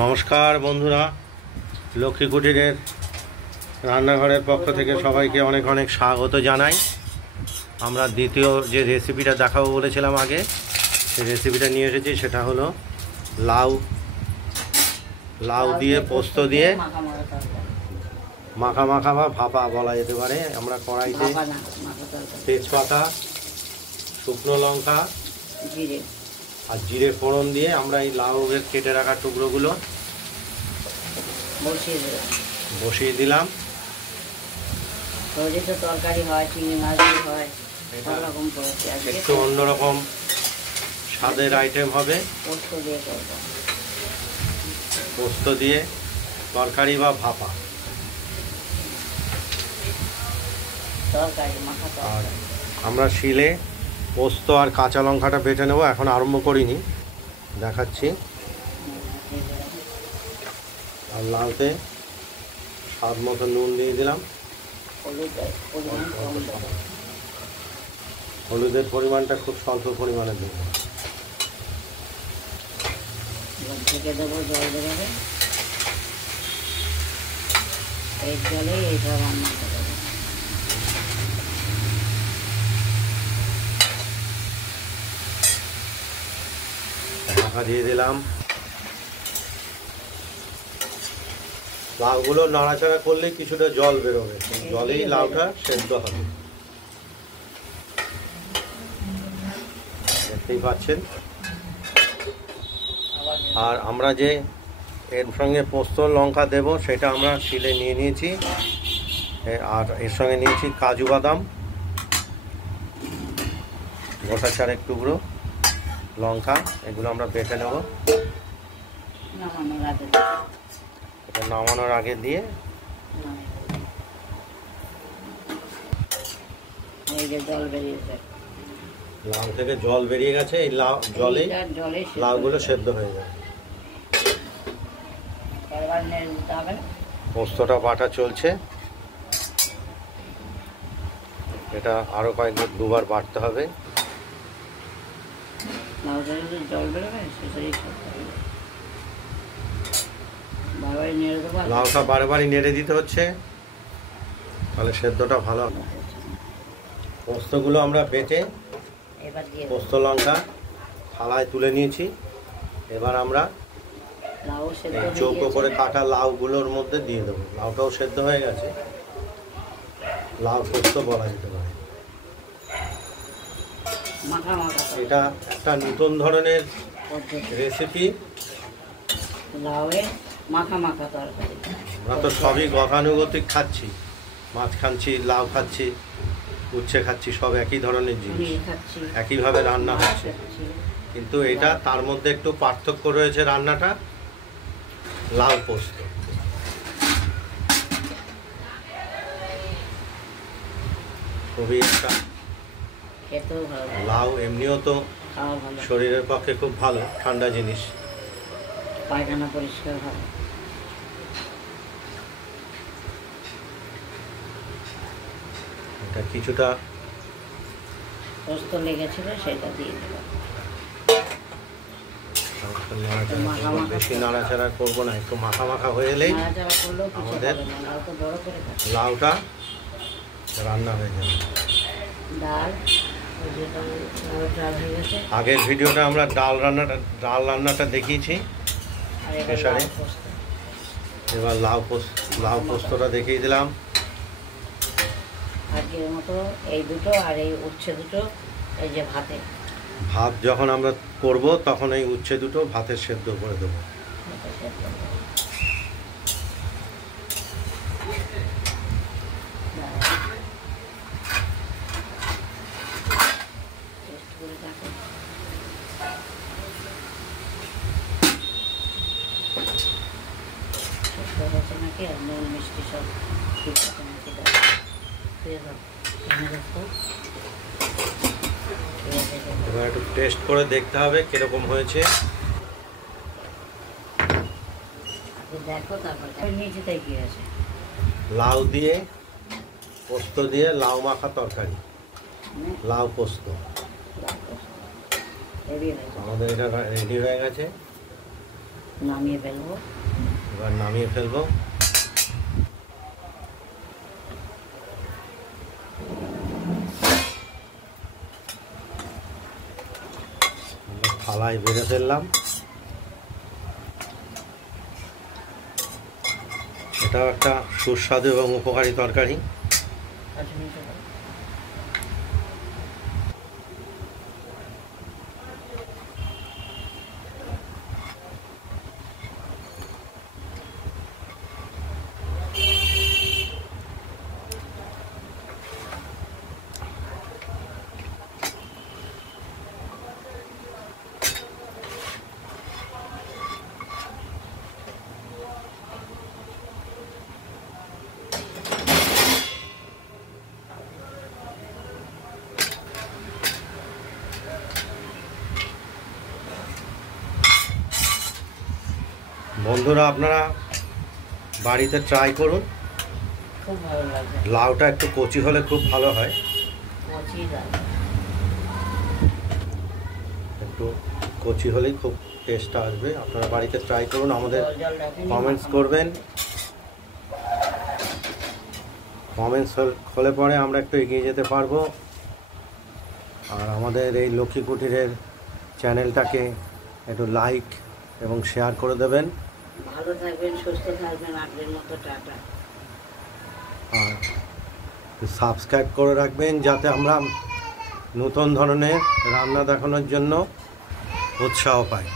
নমস্কার বন্ধুরা, লক্ষ্মী কুটিরের রান্নাঘরের পক্ষ থেকে সবাইকে অনেক অনেক স্বাগত জানাই। আমরা দ্বিতীয় যে রেসিপিটা দেখাবো বলেছিলাম আগে, সেই রেসিপিটা নিয়ে এসেছি। সেটা হলো লাউ দিয়ে পোস্ত দিয়ে মাখা মাখা বা ভাপা বলা যেতে পারে। আমরা কড়াইতে তেজপাতা, শুকনো লঙ্কা আর জিরে ফোড়ন দিয়ে আমরা এই লাউয়ের কেটে রাখা টুকরোগুলো বসিয়ে দিলাম। তরকারি হয়, চিংড়ি মাছ হয়, একটু অন্যরকম স্বাদের আইটেম হবে। পোস্ত দিয়ে তরকারি বা ভাপা। আর আমরা শিলে পোস্ত আর কাঁচা লঙ্কাটা বেটে নেবো। এখন আরম্ভ করিনি, দেখাচ্ছি। আর লাউতে স্বাদ মতো নুন দিয়ে দিলাম। হলুদের পরিমাণটা খুব স্বল্প পরিমাণে দেব। জল দেবে, এই জলে এইটা রান্না করে ঢাকা দিয়ে দিলাম। লাউগুলো নাড়াচাড়া করলেই কিছুটা জল বেরোবে, জলেই লাউটা সেদ্ধ হবে। দেখতেই পাচ্ছেন। আর আমরা যে এর সঙ্গে পোস্ত লঙ্কা দেব, সেটা আমরা শিলে নিয়ে নিয়েছি। আর এর সঙ্গে নিয়েছি কাজু বাদাম, গোটা চারেক টুকরো, লঙ্কা। এগুলো আমরা বেটে নেব। এটা নামানোর আগে দিয়ে লাউ থেকে জল বেরিয়ে গেছে। এই জলে লাউগুলো সেদ্ধ হয়ে যাবে। পোস্তটা বাটা চলছে। এটা আরো দুবার বাটতে হবে। লাউটা বারবারই নেড়ে দিতে হচ্ছে, তাহলে সেদ্ধটা ভালো হবে। পোস্তগুলো আমরা বেটে পোস্ত লঙ্কা থালায় তুলে নিয়েছি। এবার আমরা চৌকো করে কাটা লাউগুলোর মধ্যে দিয়ে দেবো। লাউটাও সেদ্ধ হয়ে গেছে, লাউ পোস্ত বলা যেতে পারে। এটা একটা নতুন ধরনের রেসিপি। আমরা তো সবই গতানুগতিক খাচ্ছি, মাছ খাচ্ছি, লাউ খাচ্ছি, উচ্ছে খাচ্ছি, সব একই ধরনের জিনিস, একইভাবে রান্না হচ্ছে। কিন্তু এটা তার মধ্যে একটু পার্থক্য রয়েছে। রান্নাটা লাউ পোস্ত। খুবই একটা লাউ এমনিও তো শরীরের পক্ষে খুব ভালো, ঠান্ডা জিনিস। পায়খানা পরিষ্কার হয়। এটা কিছুটা পোস্ত লেগেছিল, সেটা দিয়ে দিলাম। বেশি নাড়াচাড়া করবো না, একটু মাখা মাখা হয়ে এলেই আমাদের লাউটা রান্না হয়ে যাবে। আগের ভিডিওটা আমরা ডাল রান্নাটা দেখিয়েছি প্রেসারে। এবার লাউ পোস্তটা দেখিয়ে দিলাম। আজকের মতো এই দুটো, আর এই উচ্ছে দুটো এই যে ভাত যখন আমরা করব তখন এই উচ্ছে দুটো ভাতের সেদ্ধ করে দেবো। নাকি আর নুন মিষ্টি সব ঠিক আছে নাকি এবার একটু টেস্ট করে দেখতে হবে কিরকম হয়েছে। দেখো তারপর নিচে তাই কি আছে। লাউ দিয়ে পোস্ত দিয়ে লাউ মাখা তরকারি, লাউ পোস্ত। আমাদের এটা রেডি হয়ে গেছে, নামিয়ে ফেলবো। এবার নামিয়ে ফেলবো। থালায় বেড়ে ফেললাম। এটাও একটা সুস্বাদু এবং উপকারী তরকারি। বন্ধুরা, আপনারা বাড়িতে ট্রাই করুন, খুব ভালো লাগবে। লাউটা একটু কচি হলে খুব ভালো হয়, একটু কচি হলেই খুব টেস্ট আসবে। আপনারা বাড়িতে ট্রাই করুন, আমাদের কমেন্টস করবেন। কমেন্টস হলে পরে আমরা একটু এগিয়ে যেতে পারবো। আর আমাদের এই লক্ষ্মী কুটিরের চ্যানেলটাকে একটু লাইক এবং শেয়ার করে দেবেন। ভালো থাকবেন, সুস্থ থাকবেন, আগের মতো টাটা। আর সাবস্ক্রাইব করে রাখবেন যাতে আমরা নতুন ধরনের রান্না দেখানোর জন্য উৎসাহ পাই।